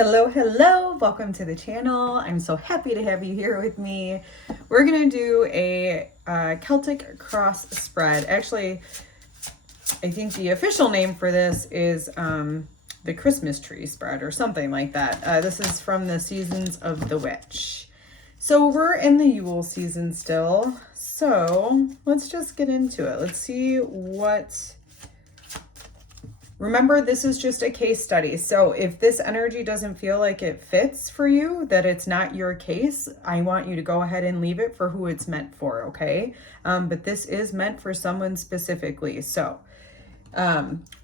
Hello, hello, welcome to the channel. I'm so happy to have you here with me. We're gonna do a Celtic cross spread. Actually, I think the official name for this is the Christmas tree spread or something like that. This is from the Seasons of the Witch. So we're in the Yule season still. So let's just get into it. Let's see what... Remember, this is just a case study. So if this energy doesn't feel like it fits for you, that it's not your case, I want you to go ahead and leave it for who it's meant for, okay? But this is meant for someone specifically, so,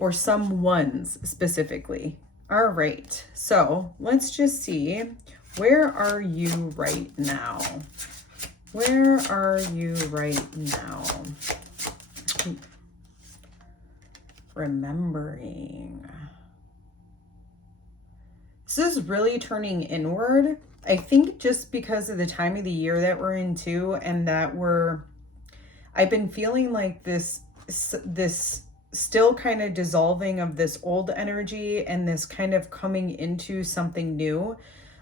or someone's specifically. All right, so let's just see, where are you right now? Where are you right now? Remembering. This is really turning inward. I think just because of the time of the year that we're in too, and that I've been feeling like this still kind of dissolving of this old energy and this kind of coming into something new.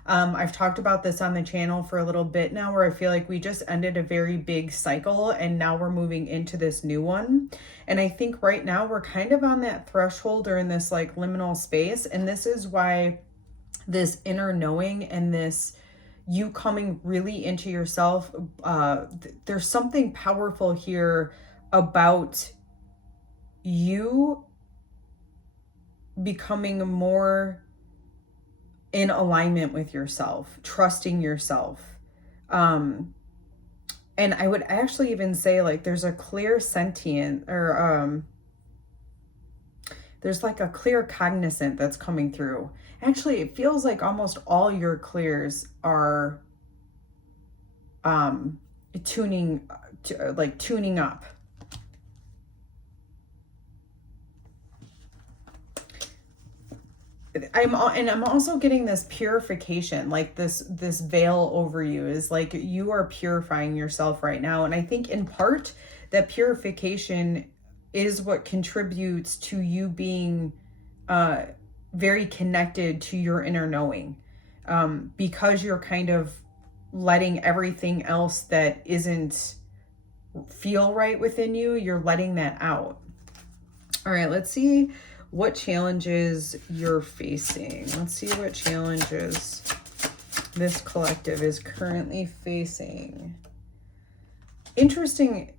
I've talked about this on the channel for a little bit now, where I feel like we just ended a very big cycle and now we're moving into this new one. And I think right now we're kind of on that threshold or in this like liminal space. And this is why this inner knowing and this you coming really into yourself, there's something powerful here about you becoming more in alignment with yourself, trusting yourself. And I would actually even say like there's a clear sentient or there's like a clear cognizant that's coming through. Actually, it feels like almost all your clears are tuning up. I'm also getting this purification, like this veil over you is like you are purifying yourself right now. And I think in part that purification is what contributes to you being very connected to your inner knowing, because you're kind of letting everything else that isn't feel right within you, you're letting that out. All right, let's see what challenges you're facing. Let's see what challenges this collective is currently facing. Interesting.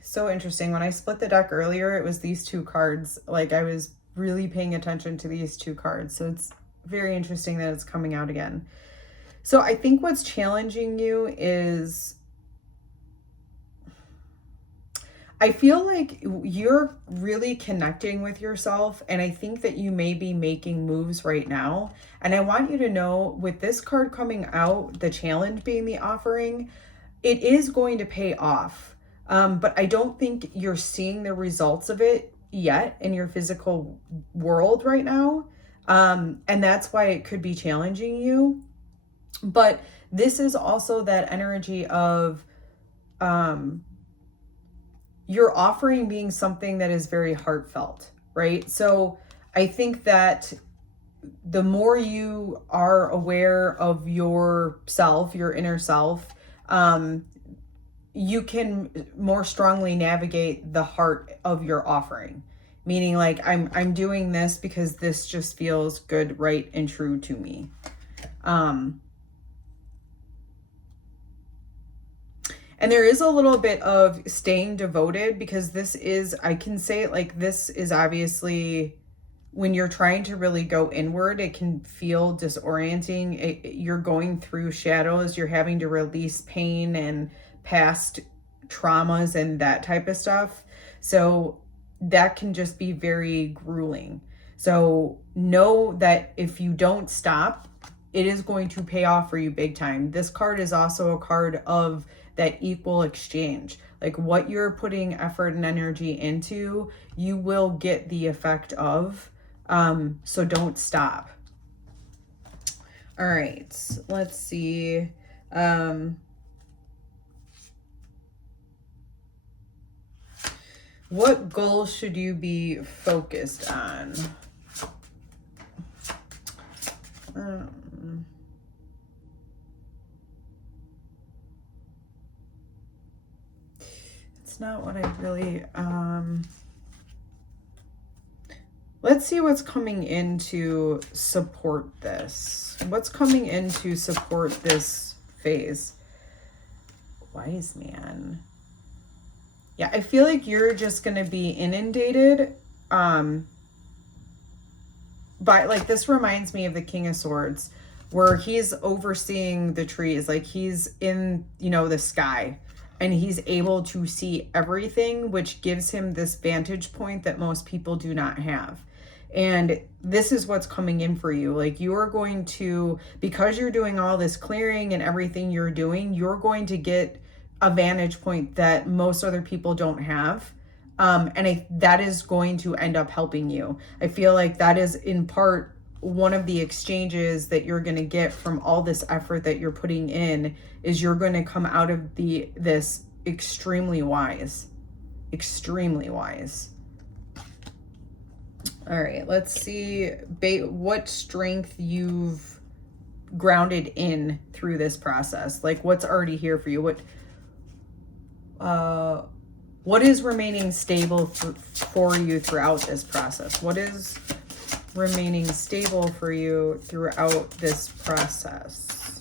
So interesting. When I split the deck earlier, it was these two cards. Like I was really paying attention to these two cards. So it's very interesting that it's coming out again. So I think what's challenging you is I feel like you're really connecting with yourself, and I think that you may be making moves right now. And I want you to know, with this card coming out, the challenge being the offering, it is going to pay off. But I don't think you're seeing the results of it yet in your physical world right now. And that's why it could be challenging you. But this is also that energy of your offering being something that is very heartfelt, right? So I think that the more you are aware of yourself, your inner self, you can more strongly navigate the heart of your offering. Meaning like, I'm doing this because this just feels good, right, and true to me. And there is a little bit of staying devoted, because this is, I can say it like this is obviously when you're trying to really go inward, it can feel disorienting. You're going through shadows, you're having to release pain and past traumas and that type of stuff. So that can just be very grueling. So know that if you don't stop, it is going to pay off for you big time. This card is also a card of that equal exchange. Like what you're putting effort and energy into, you will get the effect of. So don't stop. All right, let's see. What goals should you be focused on? It's not what I really, let's see what's coming in to support this. What's coming in to support this phase? Wise man. Yeah, I feel like you're just going to be inundated by, like, this reminds me of the King of Swords, where he's overseeing the trees. Like, he's in, you know, the sky, and he's able to see everything, which gives him this vantage point that most people do not have. And this is what's coming in for you. Like, you are going to, because you're doing all this clearing and everything you're doing, you're going to get a vantage point that most other people don't have. That is going to end up helping you. I feel like that is in part one of the exchanges that you're going to get from all this effort that you're putting in, is you're going to come out of this extremely wise. Extremely wise. All right, let's see what strength you've grounded in through this process. Like, what's already here for you? What is remaining stable for you throughout this process? What is remaining stable for you throughout this process?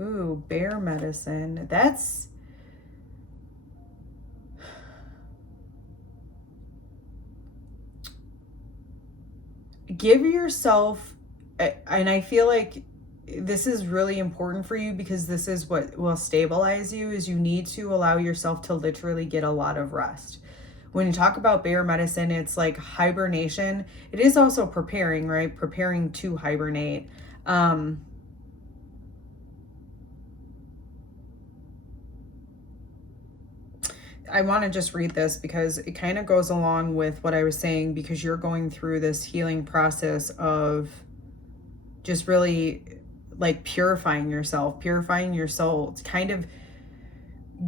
Ooh, bear medicine. That's... Give yourself, and I feel like this is really important for you, because this is what will stabilize you, is you need to allow yourself to literally get a lot of rest. When you talk about bear medicine, it's like hibernation. It is also preparing, right? Preparing to hibernate. I want to just read this because it kind of goes along with what I was saying, because you're going through this healing process of just really like purifying yourself, purifying your soul. It's kind of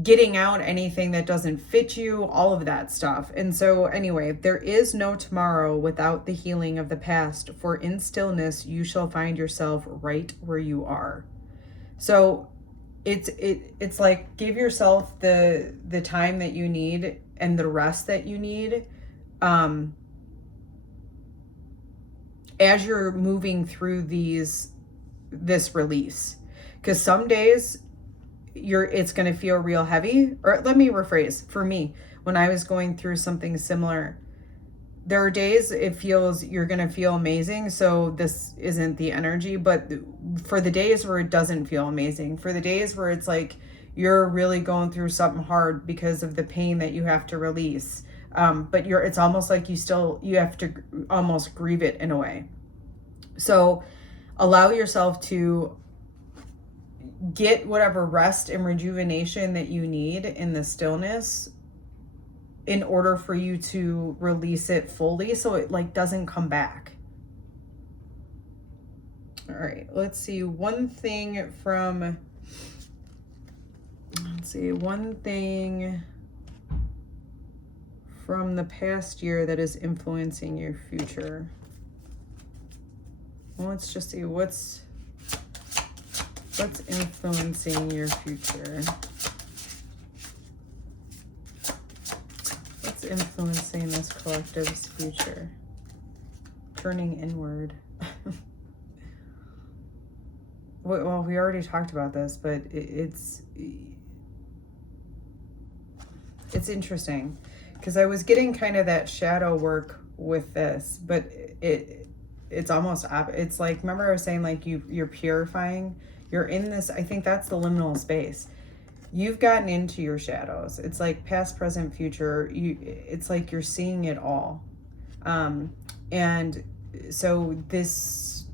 getting out anything that doesn't fit you, all of that stuff. And so anyway, there is no tomorrow without the healing of the past, for in stillness you shall find yourself right where you are. So it's like, give yourself the time that you need and the rest that you need as you're moving through this release. Because some days it's going to feel real heavy. Or let me rephrase. For me, when I was going through something similar, there are days it feels you're going to feel amazing, so this isn't the energy. But for the days where it doesn't feel amazing, for the days where it's like you're really going through something hard because of the pain that you have to release, but it's almost like you have to almost grieve it in a way. So allow yourself to get whatever rest and rejuvenation that you need in the stillness, in order for you to release it fully, so it like doesn't come back. All right, let's see. One thing from the past year that is influencing your future. Well, let's just see what's influencing your future. What's influencing this collective's future? Turning inward. Well, we already talked about this, but it's interesting, because I was getting kind of that shadow work with this, but it's almost it's like, remember I was saying, like, you're purifying, you're in this, I think that's the liminal space. You've gotten into your shadows. It's like past, present, future. It's like you're seeing it all. And so this,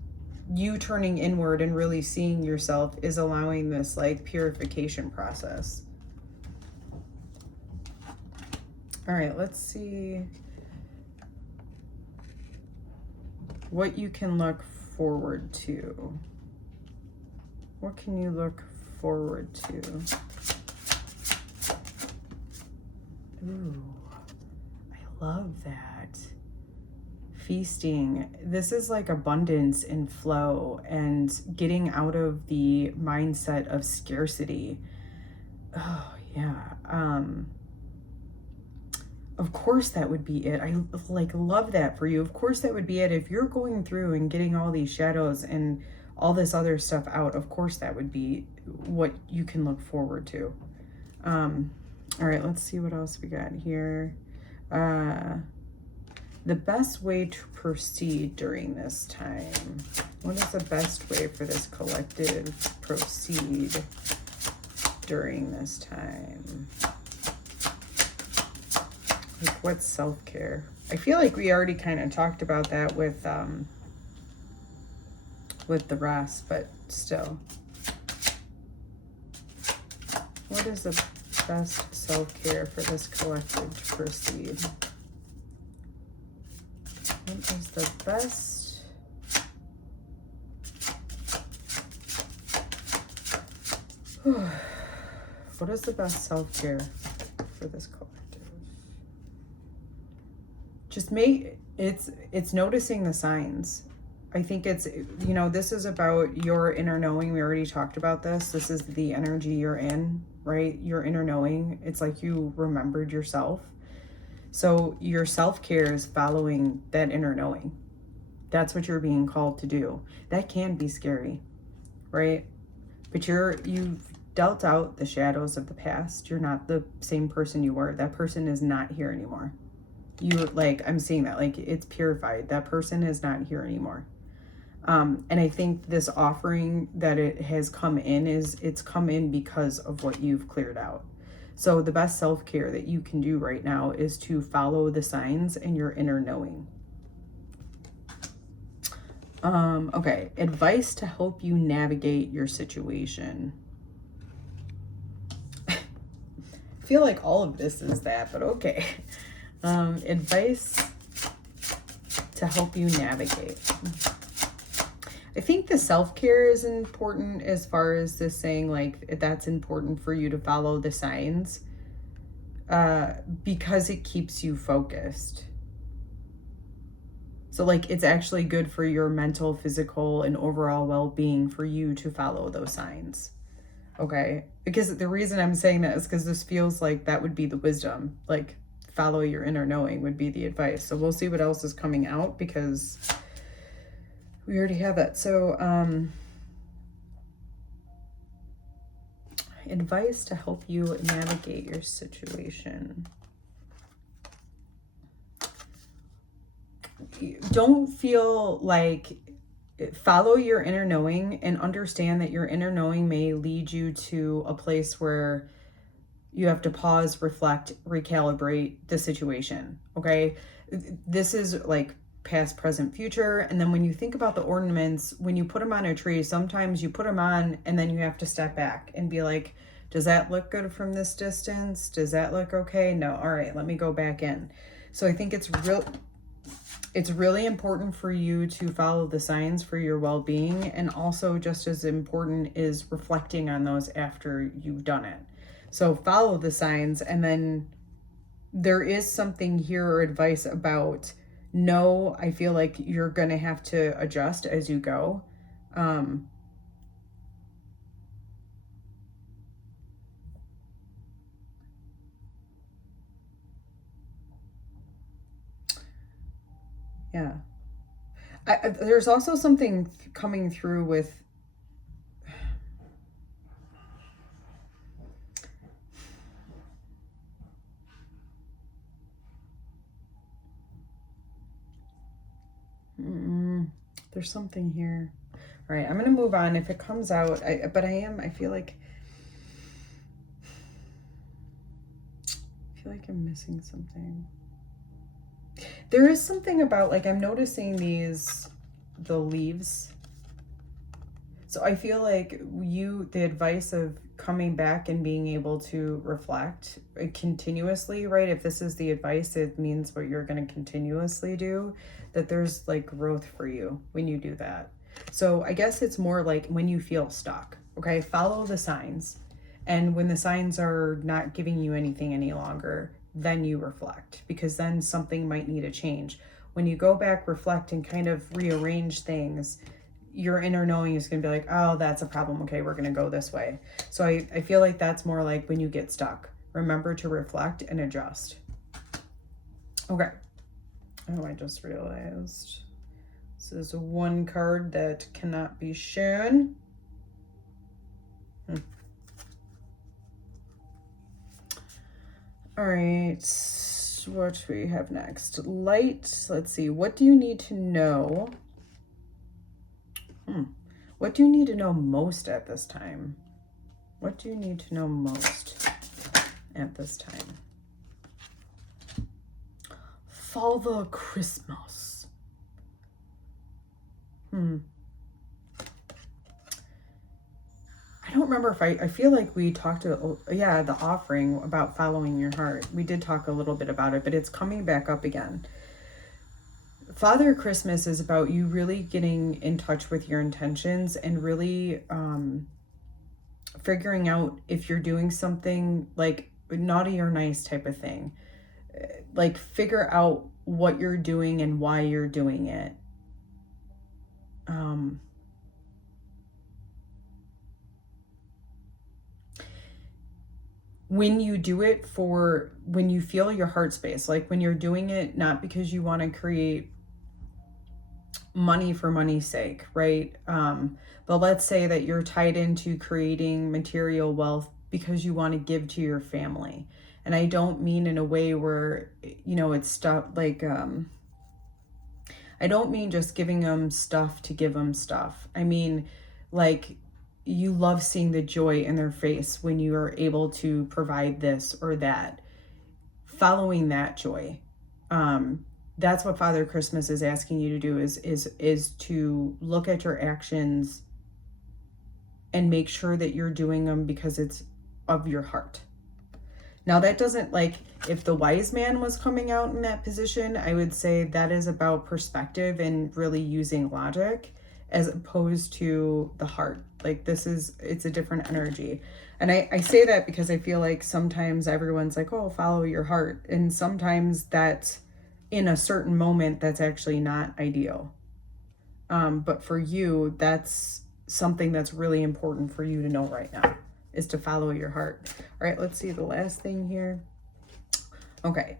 you turning inward and really seeing yourself, is allowing this like purification process. All right, let's see what you can look forward to. What can you look forward to? Ooh, I love that. feasting. This is like abundance and flow and getting out of the mindset of scarcity. Oh, yeah. Of course that would be it. I like love that for you. Of course that would be it. If you're going through and getting all these shadows and all this other stuff out, of course that would be what you can look forward to. All right, let's see what else we got here. The best way to proceed during this time. What is the best way for this collective to proceed during this time? Like, what's self-care? I feel like we already kind of talked about that with the rest, but still. What is the best self-care for this collective to proceed? What is the best? What is the best self-care for this collective? Just it's noticing the signs. I think it's, you know, this is about your inner knowing. We already talked about this. This is the energy you're in, right? Your inner knowing. It's like you remembered yourself. So your self-care is following that inner knowing. That's what you're being called to do. That can be scary, right? But you've dealt out the shadows of the past. You're not the same person you were. That person is not here anymore. I'm seeing that, like, it's purified. That person is not here anymore. And I think this offering that it has come in it's come in because of what you've cleared out. So the best self-care that you can do right now is to follow the signs and your inner knowing. Okay, advice to help you navigate your situation. I feel like all of this is that, but okay. Advice to help you navigate. I think the self-care is important as far as this saying, like, that's important for you to follow the signs, because it keeps you focused. So, like, it's actually good for your mental, physical, and overall well-being for you to follow those signs. Okay? Because the reason I'm saying that is because this feels like that would be the wisdom. Like, follow your inner knowing would be the advice. So we'll see what else is coming out, because we already have that. So advice to help you navigate your situation. Don't feel like, follow your inner knowing and understand that your inner knowing may lead you to a place where you have to pause, reflect, recalibrate the situation. Okay, this is like past, present, future. And then when you think about the ornaments, when you put them on a tree, sometimes you put them on and then you have to step back and be like, does that look good from this distance? Does that look okay? No. All right, let me go back in. So I think it's really important for you to follow the signs for your well-being. And also just as important is reflecting on those after you've done it. So follow the signs, and then there is something here or advice about, no, I feel like you're going to have to adjust as you go. Yeah. There's also something coming through with, there's something here. All right, I'm going to move on. If it comes out, I feel like I'm missing something. There is something about, like, I'm noticing the leaves. So I feel like the advice of coming back and being able to reflect continuously, right? If this is the advice, it means what you're going to continuously do, that there's like growth for you when you do that. So I guess it's more like when you feel stuck, okay? Follow the signs. And when the signs are not giving you anything any longer, then you reflect, because then something might need a change. when you go back, reflect, and kind of rearrange things, your inner knowing is going to be like, oh, that's a problem. Okay, we're going to go this way. So I feel like that's more like when you get stuck. Remember to reflect and adjust. Okay. Oh, I just realized this is one card that cannot be shown. All right, what do we have next? Light, let's see. What do you need to know? What do you need to know most at this time? What do you need to know most at this time? Father Christmas. I don't remember if I feel like we talked to, yeah, the offering about following your heart. We did talk a little bit about it, but it's coming back up again. Father Christmas is about you really getting in touch with your intentions and really figuring out if you're doing something like naughty or nice type of thing. Like figure out what you're doing and why you're doing it. When you do it for, when you feel your heart space, like when you're doing it not because you want to create money for money's sake, right? But let's say that you're tied into creating material wealth because you want to give to your family. And I don't mean in a way where, you know, it's stuff like, I don't mean just giving them stuff to give them stuff. I mean, like, you love seeing the joy in their face when you are able to provide this or that. Following that joy. That's what Father Christmas is asking you to do, is to look at your actions and make sure that you're doing them because it's of your heart. Now that doesn't, like, if the wise man was coming out in that position, I would say that is about perspective and really using logic as opposed to the heart. Like it's a different energy. And I say that because I feel like sometimes everyone's like, oh, follow your heart. And sometimes that's in a certain moment, that's actually not ideal. But for you, that's something that's really important for you to know right now, is to follow your heart. All right, let's see the last thing here. Okay.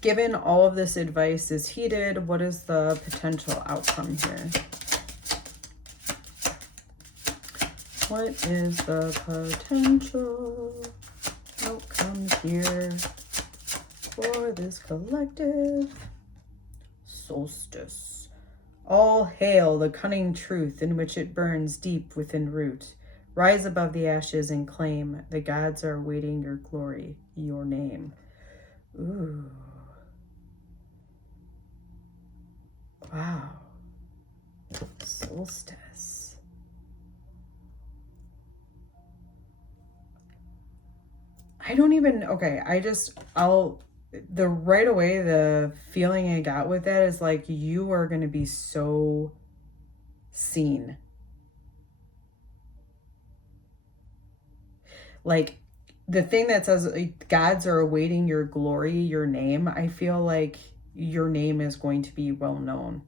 Given all of this advice is heeded, what is the potential outcome here? What is the potential outcome here for this collective? Solstice. All hail the cunning truth in which it burns deep within root. Rise above the ashes and claim the gods are awaiting your glory, your name. Ooh. Wow. Solstice. I don't even, okay, right away, the feeling I got with that is like, you are going to be so seen. Like, the thing that says gods are awaiting your glory, your name, I feel like your name is going to be well known.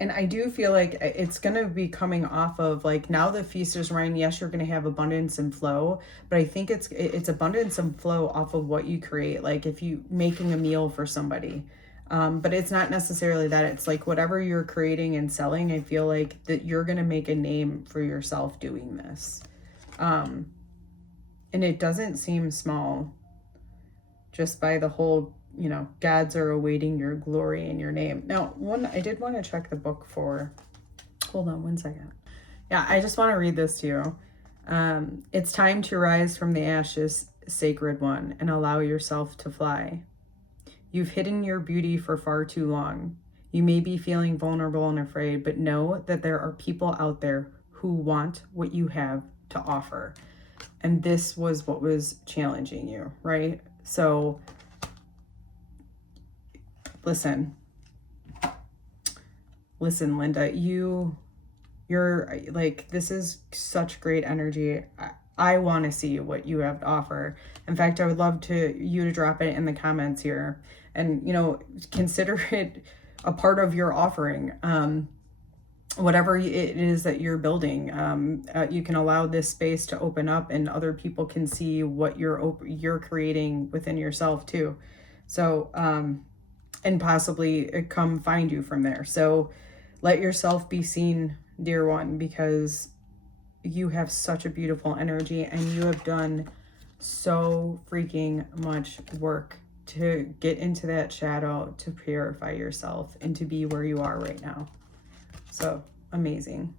And I do feel like it's going to be coming off of, like, now the feast is running. Yes, you're going to have abundance and flow, but I think it's abundance and flow off of what you create. Like if you making a meal for somebody, but it's not necessarily that. It's like whatever you're creating and selling, I feel like that you're going to make a name for yourself doing this. And it doesn't seem small just by the whole, you know, gods are awaiting your glory and your name. Now, I did want to check the book for, hold on one second. Yeah, I just want to read this to you. It's time to rise from the ashes, sacred one, and allow yourself to fly. You've hidden your beauty for far too long. You may be feeling vulnerable and afraid, but know that there are people out there who want what you have to offer. And this was what was challenging you, right? So listen, Linda, you're like, this is such great energy. I want to see what you have to offer. In fact, I would love you to drop it in the comments here, and, you know, consider it a part of your offering. Whatever it is that you're building, you can allow this space to open up, and other people can see what you're creating within yourself too. So, and possibly come find you from there. So let yourself be seen, dear one, because you have such a beautiful energy, and you have done so freaking much work to get into that shadow, to purify yourself, and to be where you are right now. So amazing.